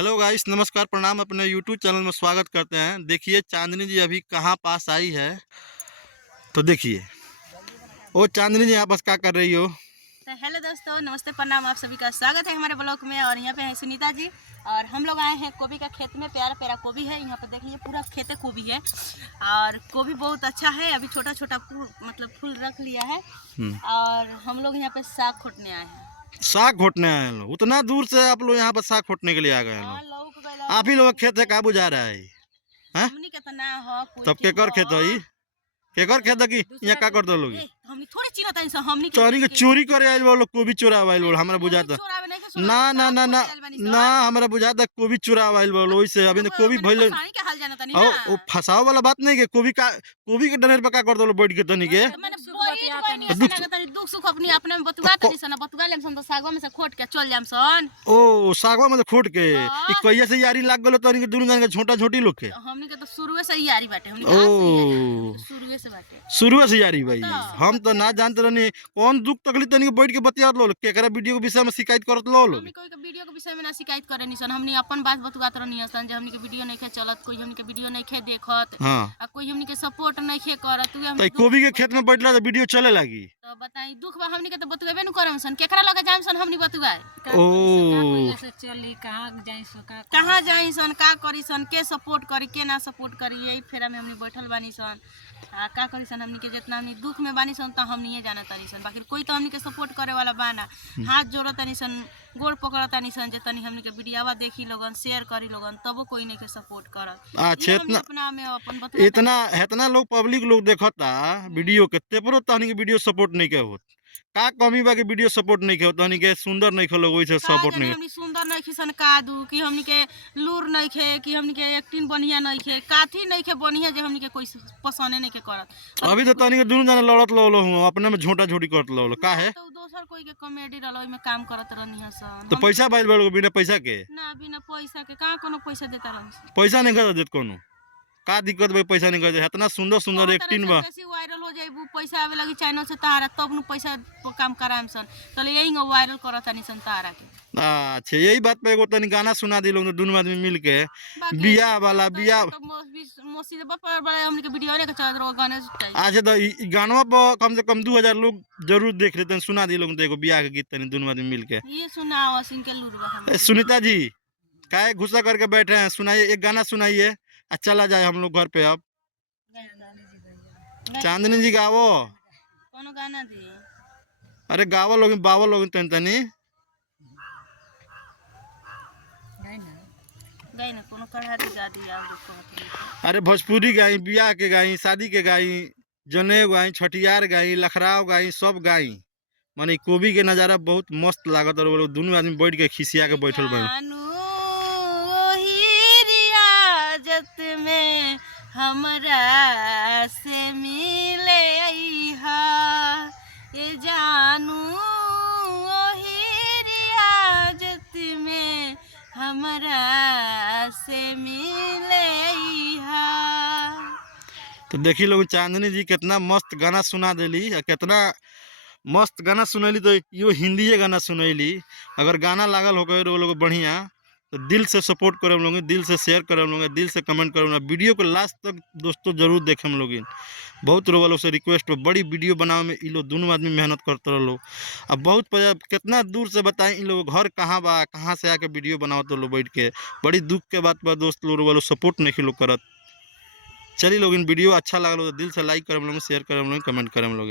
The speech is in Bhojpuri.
हेलो गाइस, नमस्कार, प्रणाम। अपने यूट्यूब चैनल में स्वागत करते हैं। देखिए चांदनी जी अभी कहाँ पास आई है, तो देखिए वो चांदनी जी यहाँ पास क्या कर रही हो। तो हेलो दोस्तों, नमस्ते, प्रणाम। आप सभी का स्वागत है हमारे ब्लॉग में। और यहाँ पे है सुनीता जी और हम लोग आए हैं गोभी का खेत में। प्यारा प्यारा गोभी है यहाँ पे, देखिए पूरा खेत गोभी है और गोभी बहुत अच्छा है। अभी छोटा छोटा फूल रख लिया है और हम लोग यहाँ पे साग खोटने आए हैं। साग खोटने आए हैं लोग, उतना दूर से आप लोग यहाँ पर साग खोटने के लिए आ गए हैं हाँ, लोग। आप ही लोग खेत है, का बुझा रहा है हमनी के तो ना हो कोई तब के केकर खेत है, केकर खेत है कि यहाँ का कर दो लोग। हमनी थोड़ी चिन्हत है हमनी चोरी के चोरी करे आयल लोग, कोबी चोरा आयल लोग। हमरा बुझाता ना ना ना ना ना, हमरा बुझाता कोबी चोरा आयल लोग। वैसे अभी तो कोबी भइल ओ फसाओ वाला बात नहीं के कोबी के डनेर पे का कर दो बैठ के तनी के दुख सुख अपनी अपने में बतुआ तनी सन, बतुआ लेम सन तो सागवा में से खोट के चल जाम सन। ओ सागवा में से खोट के ई कहिया से यारी लाग गेलो तनी के दुनु जन के छोटा छोटी लोग के। हमनी के तो शुरुए से यारी बाटे, हमनी ओ शुरुए से बाटे, शुरुए से यारी भाई। हम तो ना जानते रहनी कौन दुख तकलीफ तनी के बैठ के बतिया लो केकरा वीडियो के विषय में शिकायत करत लो लोग। हमनी कोई के वीडियो के विषय में ना शिकायत करे निसन, हमनी अपन बात बतुआत रहनी सन जे हमनी के वीडियो नहीं खे चलत, कोई हमनी के वीडियो नहीं खे देखत। हां आ कोई हमनी के सपोर्ट नहीं खे करत। तो कोबी के खेत में बैठला तो वीडियो चले लागी तो बताई दुख बा हमनी के तो बतुएबे न करम सन, केकरा लगे जाम सन हमनी बतुआए। ओ चली कहां जाई सन, का करी सन, के सपोर्ट करी के ना सपोर्ट करी, यही फेरा में हमनी बैठल बानी सन। आ का करी सन, हमनी के जितना हमनी दुख में बानी सन तो हमनी ये जाना तानी सन, बाकी कोई तो हमनी के सपोर्ट करे वाला बाना। हाथ जोड़त तानी सन, गोड़ पकड़त तानी सन, जे तनी हमनी के वीडियोवा देखी लोगन, शेयर करी लोगन, तबो कोई नहीं के सपोर्ट करत। अच्छा अपना में अपन बतुआ इतना लोग पब्लिक लोग देखता वीडियो के तेपरो तहनी के वीडियो सपोर्ट नहीं के होत। का कमी बा के वीडियो सपोर्ट नहीं के होत, तहनी के सुंदर नहीं खेलो वैसे सपोर्ट नहीं। हमनी सुंदर नहीं खिसन कादू कि हमनी के लूर नहीं खे कि हमनी के एक्टिंग बढ़िया नहीं खे, काथी नहीं खे बढ़िया जे हमनी के कोई पसंद नहीं के करत। अभी तो तहनी के दुनु जन लड़त लो हूं, अपने में झोटा झोटी करत लो का है। तो दोसर कोई के कॉमेडी रहलो में काम करत रहनी हसन। तो पैसा बाइल बड़ो बिना पैसा के ना, बिना पैसा के कहां कोनो पैसा देता रहन। पैसा नहीं कर देत कोनो का दिक्कत भाई, पैसा नहीं कर दे। इतना सुंदर सुंदर एक्टिंग बा, कैसे वायरल हो जाइबू, पैसा आवे लगी चैनल से तारा, तब न पैसा काम कराम सन। तले यही वायरल करत तानी सन तारा के। अच्छा यही बात पे एगो तनी गाना सुना दी लोग दोनों आदमी मिल के, बिया वाला बिया मसीद पर बड़े हमनी के वीडियो ने के चलत रहो गाने। अच्छा तो ई गानवा पर कम से कम 2000 लोग जरूर देख लेते हैं। सुना दी लोग देखो बिया के गीत तनी दोनों आदमी मिल के। ये सुनाओ सिंह के लूरवा हम। सुनीता जी काहे गुस्सा करके बैठे हैं, सुनाइए एक गाना सुनाइए। चला जाए हम लोग घर पे अब। चांदनी जी गावो कोनो गाना दी। अरे गावो लोग बावो लोग तनी तनी गाई ना कोनो कढ़ारी गा दिया और अरे भोजपुरी गाई, बियाह के गाई, शादी के गाई, जनेऊ गाई, छठियार गाई, लखराव गाई, सब गाई। माने कोबी के नजारा बहुत मस्त लागत और वो लोग दोनों आदमी बैठ के खिसिया के बैठल बन। में हमरा से मिले हा ये जानू ओही रियाजत में हमरा से मिले हा। तो देखी लोग चांदनी जी कितना मस्त गाना सुना देली, कितना मस्त गाना सुनैली। तो यो हिंदी गाना सुनैली। अगर गाना लागल हो गए लोग बढ़िया तो दिल से सपोर्ट करे हम लोग, दिल से शेयर करे हम लोग, दिल से कमेंट करे। वीडियो को लास्ट तक दोस्तों जरूर देखे हम लोग। बहुत लोग वालों से रिक्वेस्ट, बड़ी वीडियो बनावे में इन लोग दोनों आदमी मेहनत करते रहो। अब बहुत कितना दूर से बताएं इन लोग घर कहाँ बा, कहाँ से आके वीडियो बनावत लोग बैठ के। बड़ी दुख के बात बा दोस्त लोग वालों सपोर्ट नहीं लोग करत। चलिए लोग इन वीडियो अच्छा लगा तो दिल से लाइक करे हम लोग, शेयर करे हम लोग, कमेंट करे हम लोग।